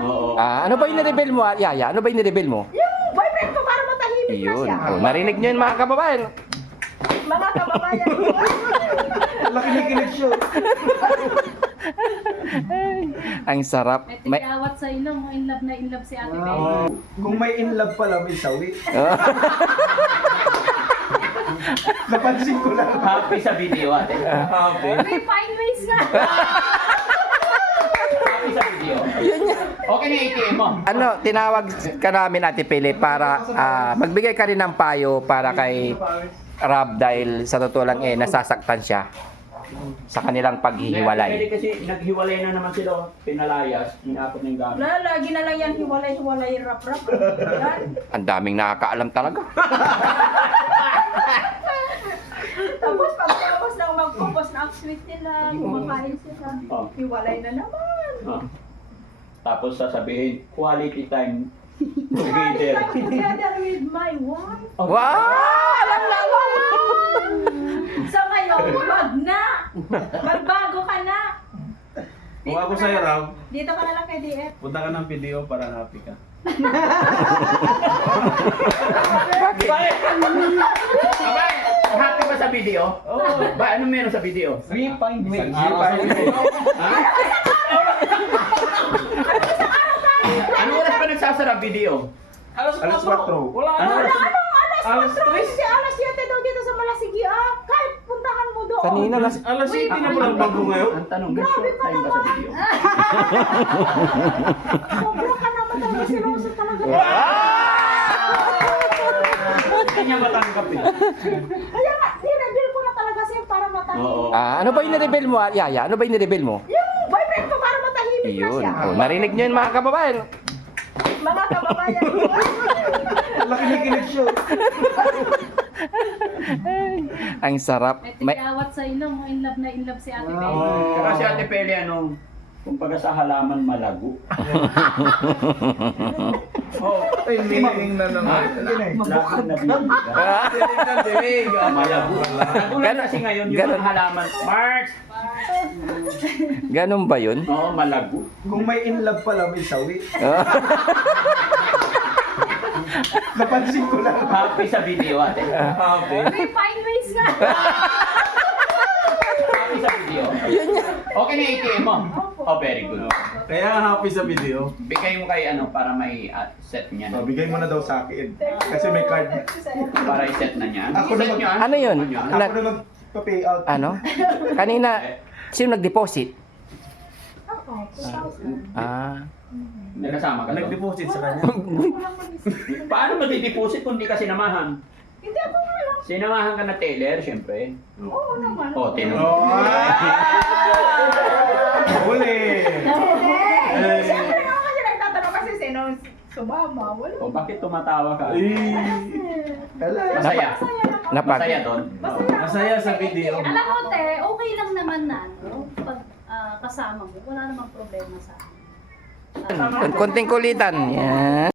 Oo. Ano ba yung nireveal mo, Yaya? Ano ba yung nireveal mo? Yung boyfriend ko para matahimik na Yun. siya. Oh, narinig niyo yun mga kababayan. Mga kababayan. Laki ng connection. Ang sarap. May awat sa ilong, in love na in love si Ate Bea. Kung may in love pala, may sawi. Oh. Napansin ko lang. Happy sa video, ate. Happy. May fine ways nga. Happy sa video. Okay na yung ATM mo. Ano, tinawag ka namin Ate Pili para magbigay ka rin ng payo para kay Rob dahil sa totoo lang nasasaktan siya sa kanilang Pwede paghihiwalay. kasi naghiwalay na naman sila. Pinalayas, inapot ng gamit. Lagi na lang yan hiwalay-hiwalay, rap-rap. Yan. Ang daming nakakaalam talaga. Tapos pagkatapos lang magkupos na ang sweet nila, kumakain sila. Oh. Hiwalay na naman. Ah. Tapos sasabihin, quality time Together together. with my wife. Wow! Alam na mo! So ngayon, wag na. Magbago ka na. Kung ako sa'yo, Rob, Dito ka na lang kay DF. punta ka ng video para happy ka. Bakit? Abay, happy ba sa video? Oo. Ba, ano meron sa video? 3.8. Ano oras pa nagsasara video? Alas 4. Wala Ano oras? Alas 3. Kasi alas 7 daw dito sa Malasigi. Kahit puntahan mo doon. Kanina na. Alas 7 na pala ang bago ngayon. Ang tanong, may short time ba sa video? Sobra ka naman talaga si Rosa talaga. Hindi niya matanggap eh. Kaya nga, ni-reveal ko na talaga sa'yo para matahimik. Oo. Ano ba yung nireveal mo, Yaya? Ano ba yung nireveal mo? Yung boyfriend ko para matahimik na Yun. siya. Oh, narinig niyo yun mga kababayan. Mga kababayan. Laki ng connection. Ang sarap. May awat sa ilong, in love si Ate Bea. Saka si Ate Peli, kumbaga sa halaman malago. Oh, Ay, meaning na naman. lago na binibigay. Malago. Nagulat kasi ngayon yung Ganon. mga halaman. March! Ganun ba yun? Oo, malago. Kung may in love pala, may sawi. Oh. Napansin ko lang. Happy sa video, ate. Happy. May fine ways nga. Happy sa video. Okay na yung ATM mo? Oh, very good. Kaya happy sa video. Bigay mo kay para may set niya. Bigay mo na daw sa akin. Kasi may card. Para i-set na niya. Ako na I-set niyo, Ano yun? Ako na magpa-pay out. Ano? Kanina, sino nag-deposit? Nagkasama ka doon. Nag-deposit sa kanya. Paano madideposit kung di ka sinamahan? Hindi ako nga lang. Sinamahan ka na teller, syempre. Oo naman. O, tinong. Oh, huli. Siyempre naman kasi nagtatanong kasi sino sumama. Wala. O, bakit tumatawa ka? Masaya. Masaya. Napag. Masaya doon. Masaya sa video. Alam mo, te, okay lang naman na, no? Pag kasama mo, wala namang problema sa akin. Konting kulitan. Yan.